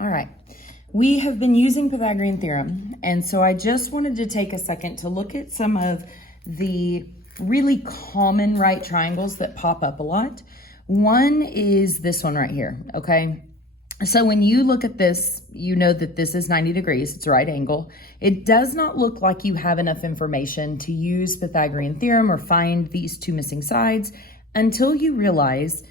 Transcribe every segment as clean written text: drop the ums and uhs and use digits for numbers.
All right, we have been using Pythagorean theorem, and so I just wanted to take a second to look at some of the really common right triangles that pop up a lot. One is this one right here, okay? So when you look at this, you know that this is 90 degrees, it's a right angle. It does not look like you have enough information to use Pythagorean theorem or find these two missing sides until you realize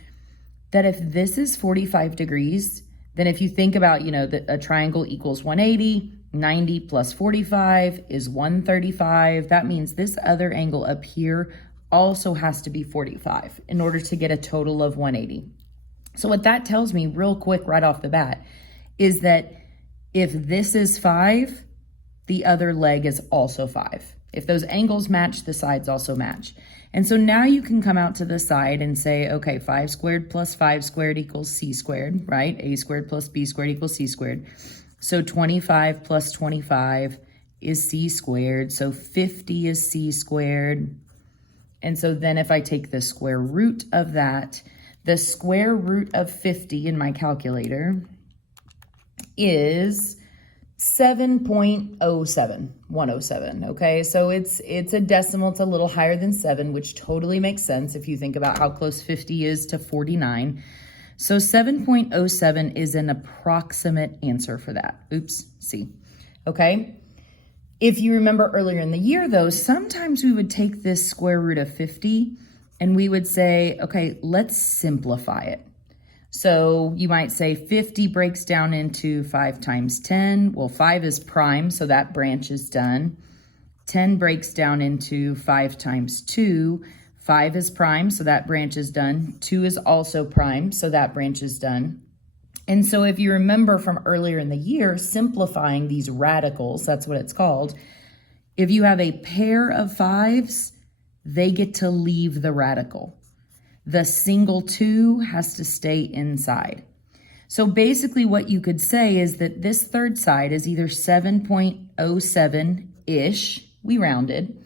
that if this is 45 degrees, then if you think about, that a triangle equals 180, 90 plus 45 is 135. That means this other angle up here also has to be 45 in order to get a total of 180. So what that tells me real quick right off the bat is that if this is 5, the other leg is also 5. If those angles match, the sides also match. And so now you can come out to the side and say, okay, 5 squared plus 5 squared equals c squared, right? A squared plus b squared equals c squared. So 25 plus 25 is c squared. So 50 is c squared. And so then if I take the square root of that, the square root of 50 in my calculator is 7.07107, okay? So it's a decimal, it's a little higher than 7, which totally makes sense if you think about how close 50 is to 49. So 7.07 is an approximate answer for that. Oops, C, okay? If you remember earlier in the year though, sometimes we would take this square root of 50 and we would say, okay, let's simplify it. So you might say 50 breaks down into 5 times 10. Well, 5 is prime, so that branch is done. 10 breaks down into 5 times 2. 5 is prime, so that branch is done. 2 is also prime, so that branch is done. And so if you remember from earlier in the year, simplifying these radicals, that's what it's called. If you have a pair of 5s, they get to leave the radical. The single 2 has to stay inside. So basically what you could say is that this third side is either 7.07-ish, we rounded,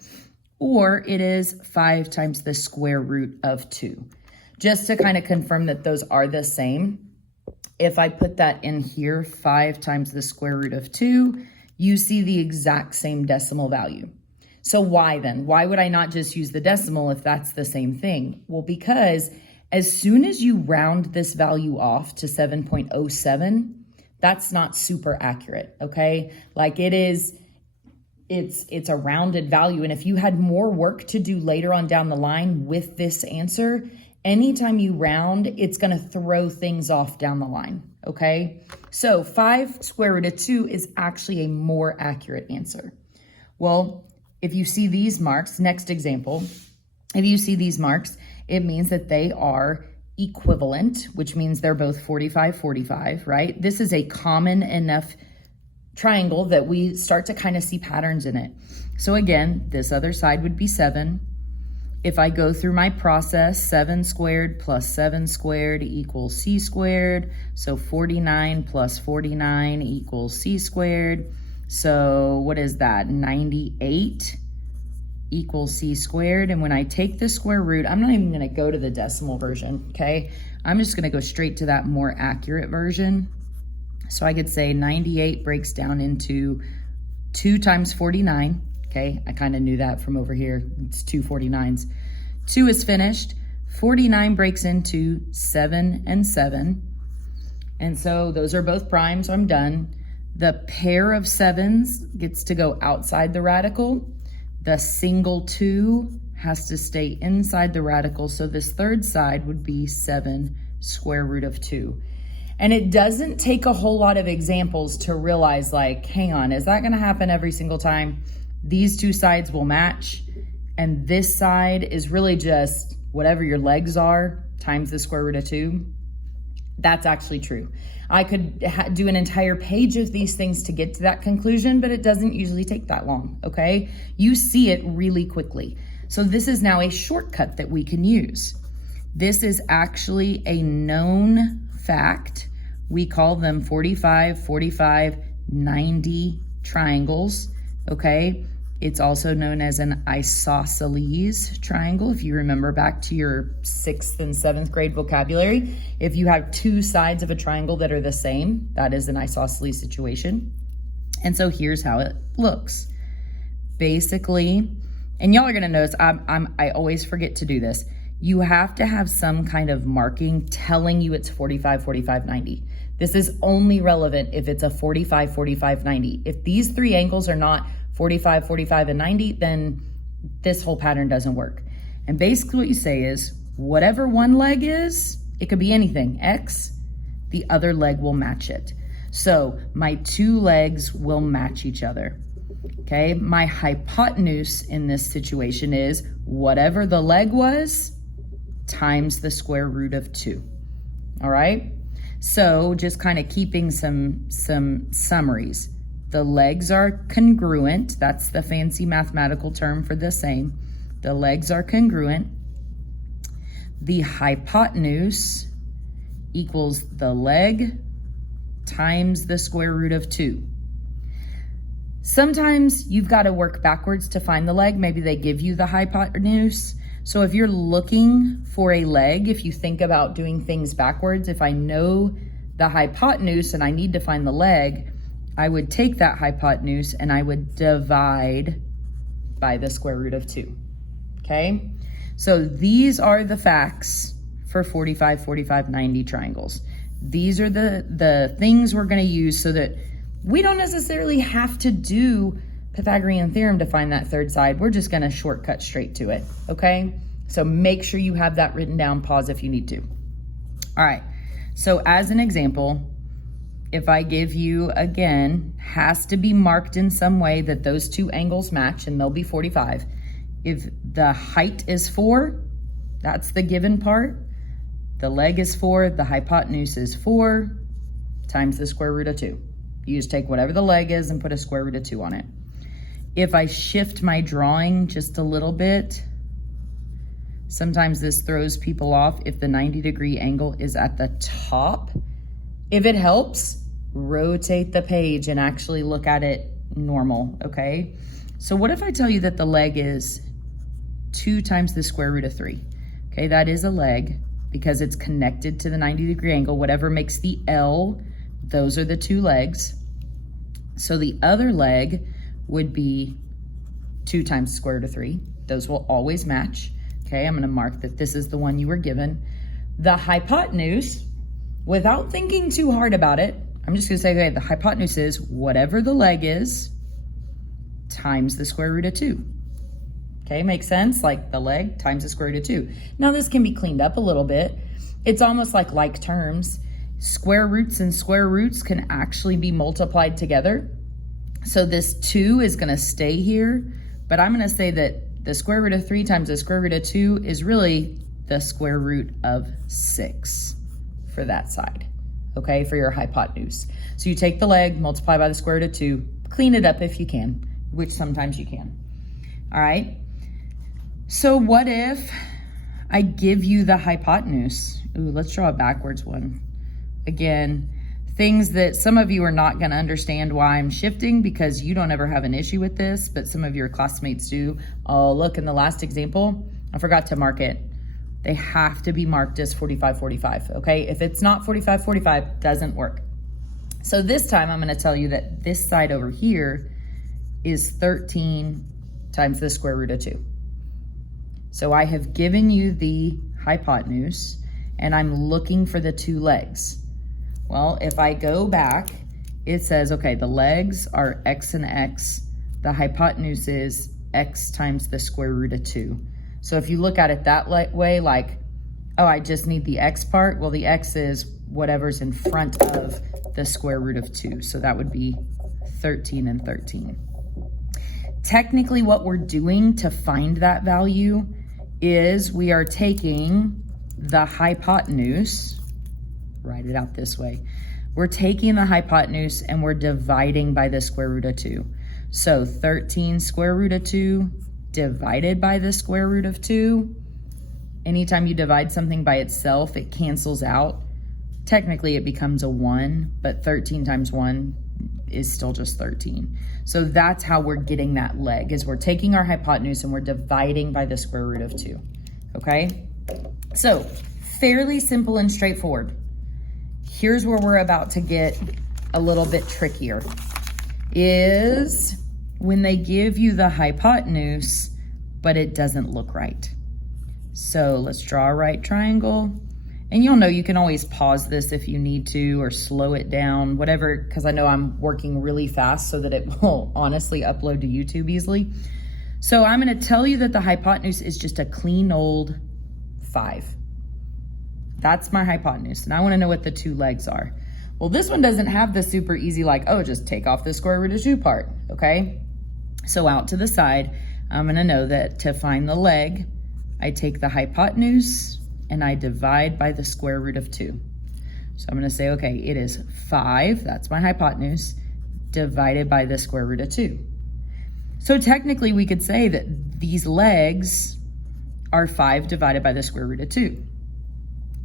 or it is 5 times the square root of 2. Just to kind of confirm that those are the same, if I put that in here, 5 times the square root of 2, you see the exact same decimal value. So why then? Why would I not just use the decimal if that's the same thing? Well, because as soon as you round this value off to 7.07, that's not super accurate, okay? Like it's a rounded value. And if you had more work to do later on down the line with this answer, anytime you round, it's gonna throw things off down the line, okay? So 5 square root of 2 is actually a more accurate answer. Well, if you see these marks, next example, if you see these marks, it means that they are equivalent, which means they're both 45, 45, right? This is a common enough triangle that we start to kind of see patterns in it. So again, this other side would be 7. If I go through my process, 7 squared plus 7 squared equals c squared. So 49 plus 49 equals c squared. So what is that? 98 equals c squared. And when I take the square root, I'm not even going to go to the decimal version, okay? I'm just going to go straight to that more accurate version. So I could say 98 breaks down into 2 times 49, okay? I kind of knew that from over here. It's 2 49s. 2 is finished. 49 breaks into 7 and 7. And so those are both prime, so I'm done. The pair of 7s gets to go outside the radical. The single 2 has to stay inside the radical. So this third side would be 7 square root of 2. And it doesn't take a whole lot of examples to realize, like, hang on, is that going to happen every single time? These two sides will match. And this side is really just whatever your legs are times the square root of 2. That's actually true. I could do an entire page of these things to get to that conclusion, but it doesn't usually take that long, okay? You see it really quickly. So this is now a shortcut that we can use. This is actually a known fact. We call them 45, 45, 90 triangles, okay? It's also known as an isosceles triangle. If you remember back to your 6th and 7th grade vocabulary, if you have two sides of a triangle that are the same, that is an isosceles situation. And so here's how it looks. Basically, and y'all are gonna notice I always forget to do this. You have to have some kind of marking telling you it's 45, 45, 90. This is only relevant if it's a 45, 45, 90. If these three angles are not 45, 45, and 90, then this whole pattern doesn't work. And basically what you say is, whatever one leg is, it could be anything, X, the other leg will match it. So my two legs will match each other, okay? My hypotenuse in this situation is whatever the leg was times the square root of 2, all right? So just kind of keeping some summaries. The legs are congruent. That's the fancy mathematical term for the same. The legs are congruent. The hypotenuse equals the leg times the square root of 2. Sometimes you've got to work backwards to find the leg. Maybe they give you the hypotenuse. So if you're looking for a leg, if you think about doing things backwards, if I know the hypotenuse and I need to find the leg, I would take that hypotenuse and I would divide by the square root of 2, okay? So these are the facts for 45, 45, 90 triangles. These are the things we're gonna use so that we don't necessarily have to do Pythagorean theorem to find that third side. We're just gonna shortcut straight to it, okay? So make sure you have that written down, pause if you need to. All right, so as an example, if I give you, again, has to be marked in some way that those two angles match, and they'll be 45. If the height is 4, that's the given part. The leg is 4, the hypotenuse is 4, times the square root of 2. You just take whatever the leg is and put a square root of 2 on it. If I shift my drawing just a little bit, sometimes this throws people off if the 90-degree angle is at the top. If it helps, rotate the page and actually look at it normal, okay? So what if I tell you that the leg is 2 times the square root of 3? Okay, that is a leg because it's connected to the 90-degree angle. Whatever makes the L, those are the two legs. So the other leg would be 2 times the square root of 3. Those will always match. Okay, I'm gonna mark that this is the one you were given. The hypotenuse, without thinking too hard about it, I'm just gonna say, okay, the hypotenuse is whatever the leg is times the square root of 2. Okay, makes sense? Like the leg times the square root of 2. Now this can be cleaned up a little bit. It's almost like terms. Square roots and square roots can actually be multiplied together. So this 2 is gonna stay here, but I'm gonna say that the square root of 3 times the square root of 2 is really the square root of 6 for that side, okay, for your hypotenuse. So you take the leg, multiply by the square root of 2, clean it up if you can, which sometimes you can. All right, so what if I give you the hypotenuse? Ooh, let's draw a backwards one. Again, things that some of you are not gonna understand why I'm shifting because you don't ever have an issue with this, but some of your classmates do. Oh, look, in the last example, I forgot to mark it. They have to be marked as 45, 45, okay? If it's not 45, 45, doesn't work. So this time I'm gonna tell you that this side over here is 13 times the square root of 2. So I have given you the hypotenuse and I'm looking for the two legs. Well, if I go back, it says, okay, the legs are x and x. The hypotenuse is x times the square root of 2. So if you look at it that way, like, oh, I just need the x part. Well, the x is whatever's in front of the square root of 2. So that would be 13 and 13. Technically, what we're doing to find that value is we are taking the hypotenuse, write it out this way. We're taking the hypotenuse and we're dividing by the square root of 2. So 13 square root of 2 divided by the square root of 2. Anytime you divide something by itself, it cancels out. Technically, it becomes a 1, but 13 times 1 is still just 13. So that's how we're getting that leg, is we're taking our hypotenuse and we're dividing by the square root of 2, okay? So fairly simple and straightforward. Here's where we're about to get a little bit trickier, is when they give you the hypotenuse, but it doesn't look right. So let's draw a right triangle. And you'll know you can always pause this if you need to, or slow it down, whatever, because I know I'm working really fast so that it will honestly upload to YouTube easily. So I'm gonna tell you that the hypotenuse is just a clean old 5. That's my hypotenuse, and I wanna know what the 2 legs are. Well, this one doesn't have the super easy, like, oh, just take off the square root of 2 part, okay? So out to the side, I'm gonna know that to find the leg, I take the hypotenuse and I divide by the square root of 2. So I'm gonna say, okay, it is 5, that's my hypotenuse, divided by the square root of 2. So technically we could say that these legs are 5 divided by the square root of 2.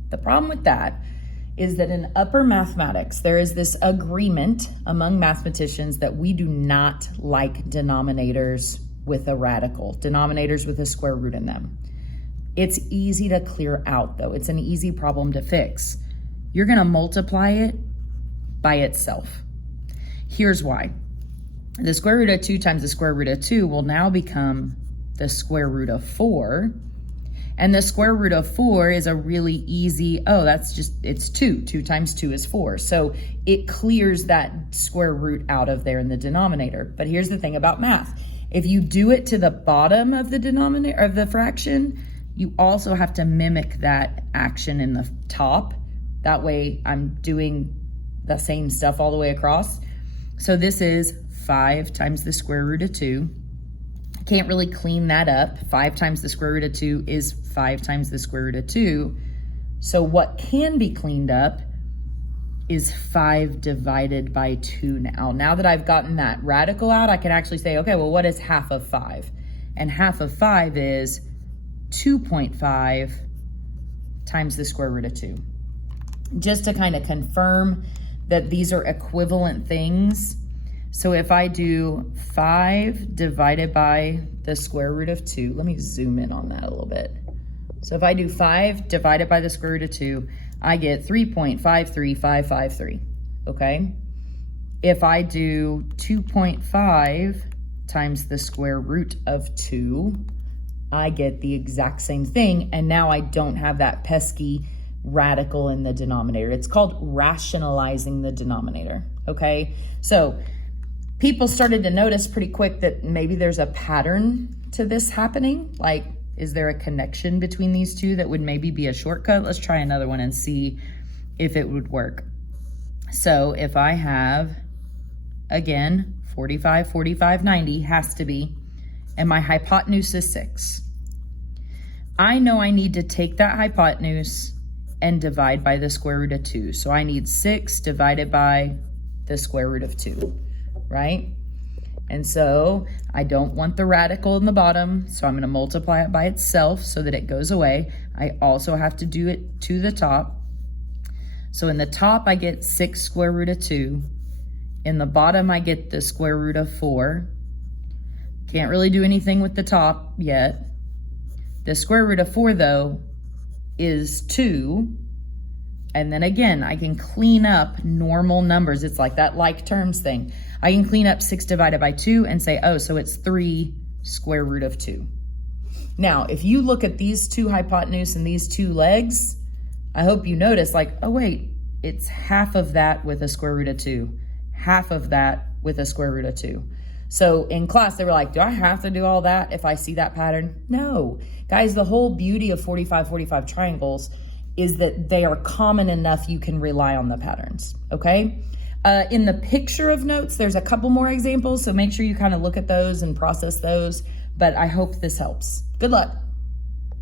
The problem with that is that in upper mathematics, there is this agreement among mathematicians that we do not like denominators with a radical, denominators with a square root in them. It's easy to clear out though. It's an easy problem to fix. You're gonna multiply it by itself. Here's why. The square root of 2 times the square root of 2 will now become the square root of 4. And the square root of 4 is a really easy, oh, that's just, it's 2. 2 times 2 is 4. So it clears that square root out of there in the denominator. But here's the thing about math. If you do it to the bottom of the denominator, of the fraction, you also have to mimic that action in the top. That way I'm doing the same stuff all the way across. So this is 5 times the square root of 2. I can't really clean that up. 5 times the square root of 2 is 5 times the square root of 2. So what can be cleaned up is 5 divided by 2 now. Now that I've gotten that radical out, I can actually say, okay, well, what is half of 5? And half of 5 is 2.5 times the square root of 2. Just to kind of confirm that these are equivalent things. So if I do 5 divided by the square root of 2, let me zoom in on that a little bit. So if I do 5 divided by the square root of 2, I get 3.53553, okay? If I do 2.5 times the square root of 2, I get the exact same thing, and now I don't have that pesky radical in the denominator. It's called rationalizing the denominator, okay? So people started to notice pretty quick that maybe there's a pattern to this happening. Like, is there a connection between these two that would maybe be a shortcut? Let's try another one and see if it would work. So if I have, again, 45, 45, 90 has to be, and my hypotenuse is 6. I know I need to take that hypotenuse and divide by the square root of 2. So I need 6 divided by the square root of 2, right? And so I don't want the radical in the bottom, so I'm going to multiply it by itself so that it goes away. I also have to do it to the top. So in the top, I get 6 square root of 2. In the bottom, I get the square root of 4. Can't really do anything with the top yet. The square root of 4, though, is 2. And then again, I can clean up normal numbers. It's like that like terms thing. I can clean up 6 divided by 2 and say, oh, so it's 3 square root of 2. Now, if you look at these two hypotenuse and these two legs, I hope you notice like, oh wait, it's half of that with a square root of 2, half of that with a square root of 2. So in class, they were like, do I have to do all that if I see that pattern? No. Guys, the whole beauty of 45-45 triangles is that they are common enough you can rely on the patterns, okay? In the picture of notes, there's a couple more examples, so make sure you kind of look at those and process those, but I hope this helps. Good luck.